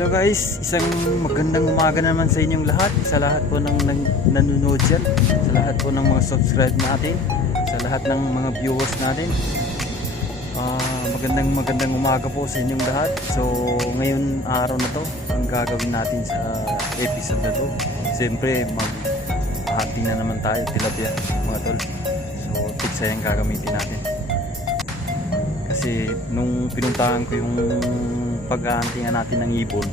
Hello guys, isang magandang umaga naman sa inyong lahat, sa lahat po ng nanonood dyan, sa lahat po ng mga subscribe natin, sa lahat ng mga viewers natin. Magandang umaga po sa inyong lahat. So ngayon araw na to, ang gagawin natin sa episode na to, siyempre mag-hunting na naman tayo, tilapia mga tol. So tiksay ang gagamitin natin. Kasi nung pinuntahan ko yung pag-aantingan natin ng ibon,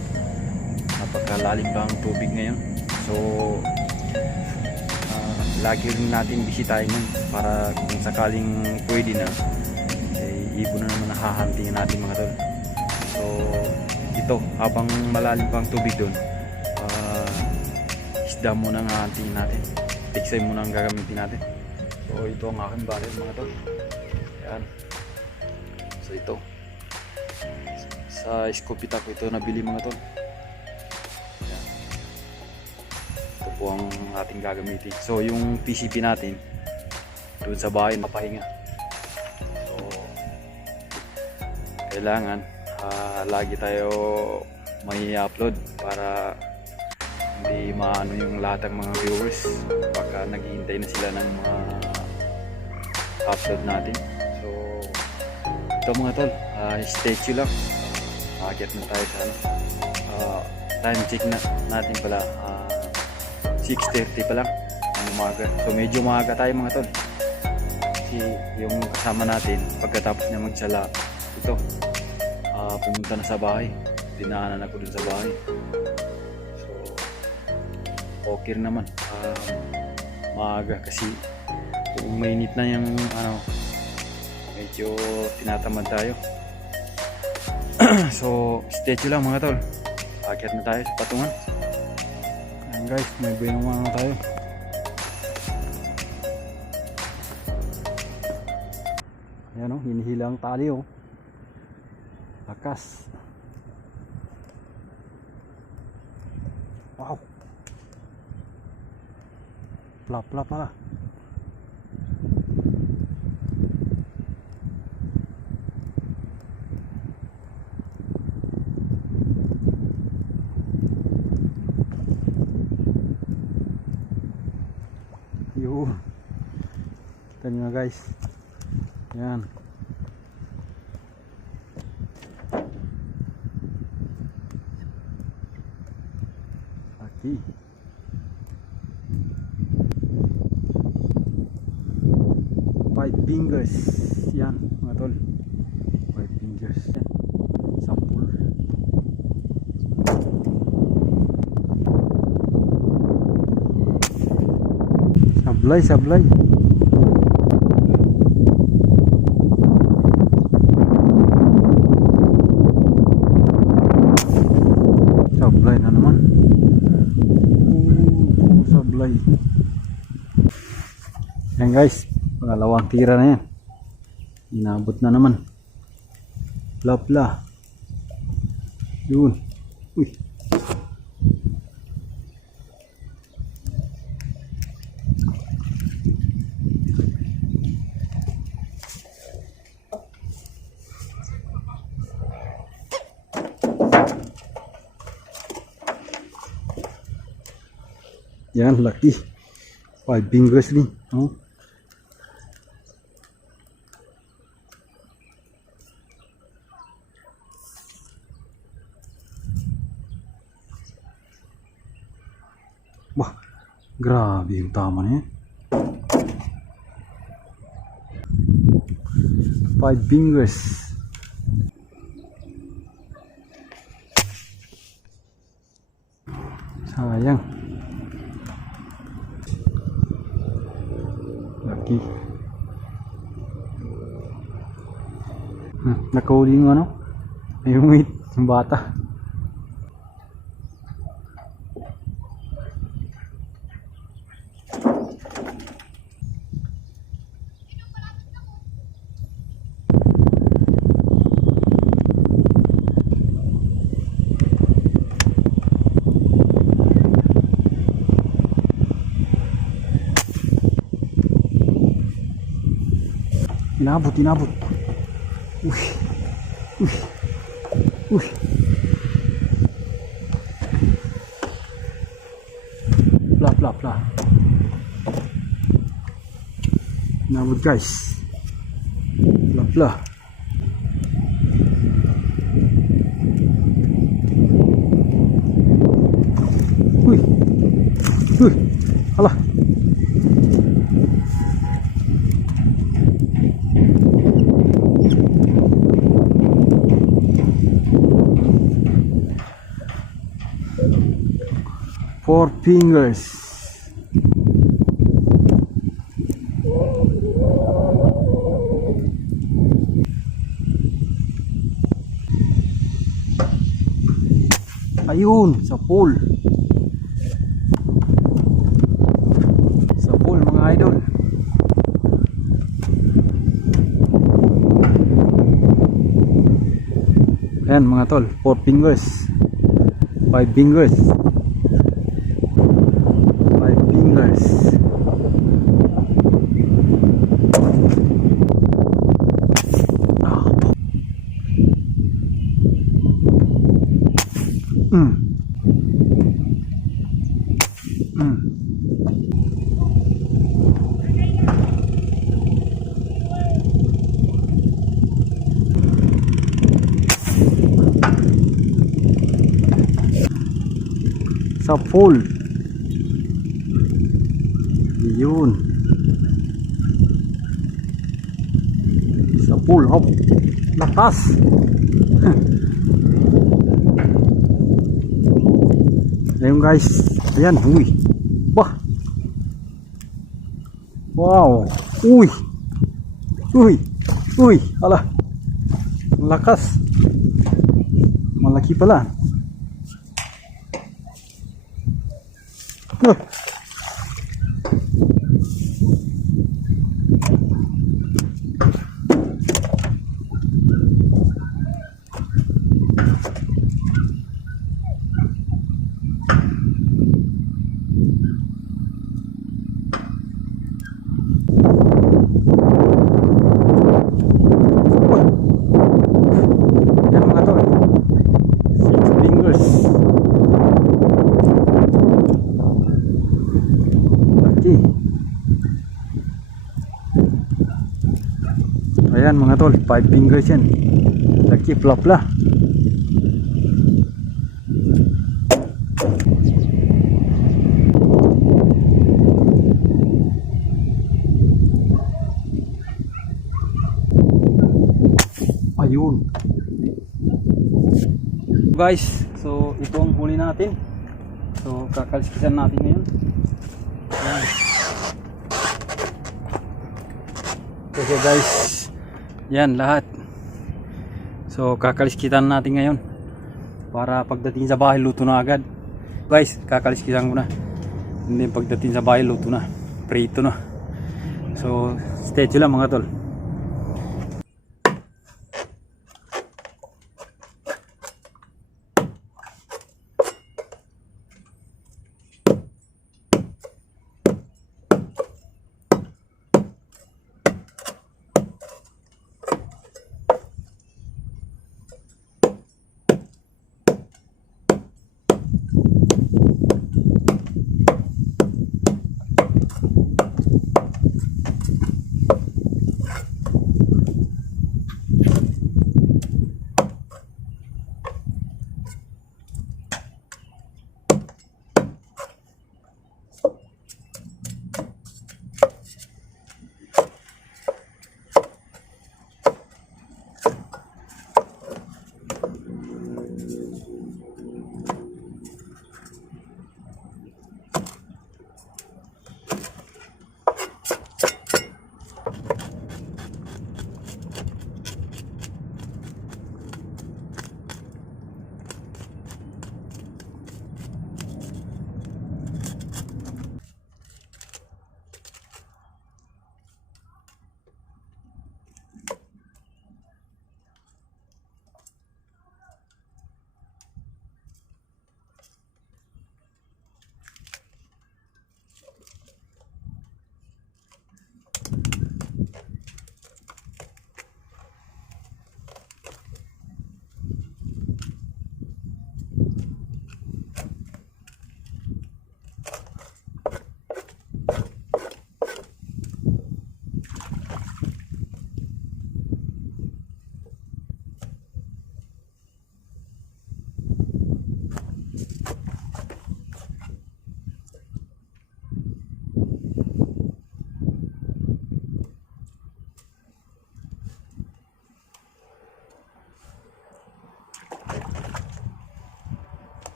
napakalalim ba ang tubig ngayon. So lagi rin natin bisitahin yun para kung sakaling pwede na, ibon na naman nahahantingan natin mga tol. So ito, habang malalim pa ang tubig doon, isda muna ang hahantingin natin, tiksay muna ang gagamitin natin. So ito ang aking baril mga tol. Yan. So ito, sa Scopita ko ito nabili mga tol. Yan. Ito po ang ating gagamitin. So yung PCP natin doon sa bahay mapahinga. So kailangan lagi tayo may upload para hindi maano yung lahat ng mga viewers baka naghihintay na sila ng mga upload natin. So ito mga tol, stay chill lang. Aakyat na tayo sa time check na natin pala, 6:30 pa lang ng umaga. So medyo maaga tayo mga tol, kasi yung kasama natin pagkatapos niya magsala ito, pumunta na sa bahay, dinaanan ako dun sa bahay. So okay naman, maaga kasi kung mainit na yung medyo tinatamad tayo. So stay lang mga tol, aakyat na tayo sa patungan. Ayan guys, may buwing mga tayo. Ayan o, hinihila ang tali o, lakas. Wow, plap pala. Yun, kita nyo guys, yan. Laki. Five fingers, yan mga tol, 5 fingers yan. Sampul. Sablay. Sablay na naman. Sablay. Yan guys, pangalawang tira na yan. Inabot na naman. Plapla. Yun. Uy. Yan, laki. 5 fingers nih. Oh. Wah, grabe yung tama niya. 5 fingers. Sayang. Laki. Nakahuli yung yung meat ng bata. Inabot. Uy. Pla. Nabot guys. Pla. Uy. Alah. Four fingers. Ayun, sa pool. Sa pool mga idol. Ayan mga tol, 4 fingers. 5 fingers. 5 fingers. Sa pool. Yun. Sa pool, hop. Lakas. Ayun guys. Ayan, uy. Wah. Wow. Uy. Alah. Lakas. Malaki pala. Yan mga tol. 6 fingers. Ayan mga tol, 5 fingers yan. Laki pla. Ayun. Guys, so ito ang huli natin. So kakaliskisan natin ngayon. Ayan. Okay guys, yan lahat. So kakaliskitan natin ngayon para pagdating sa bahay luto na agad. Guys, kakaliskitan ko na. Hindi pagdating sa bahay luto na, prito na. So stay tuned lang mga tol.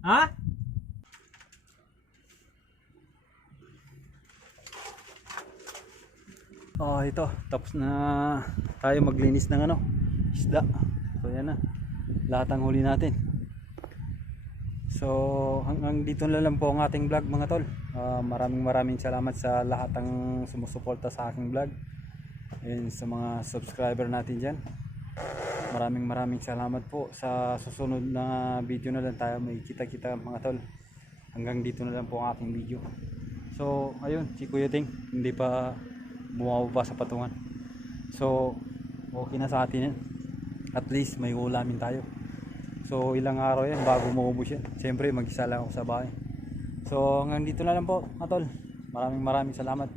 Ha? Oh, ito. Tapos na tayo maglinis ng isda. So, yan na. Lahat ang huli natin. So, hanggang dito na lang po ang ating vlog mga tol. Maraming salamat sa lahat ng sumusuporta sa aking vlog. And sa mga subscriber natin dyan. Maraming salamat po. Sa susunod na video na lang tayo may kita mga tol. Hanggang dito na lang po ang aking video. So, ayun, si Kuya Ting hindi pa bumababa sa patungan. So, okay na sa atin yan. At least may ulamin tayo. So, ilang araw yan bago maubos yan. Siyempre, mag-isa lang ako sa bahay. So, hanggang dito na lang po, mga tol. Maraming salamat.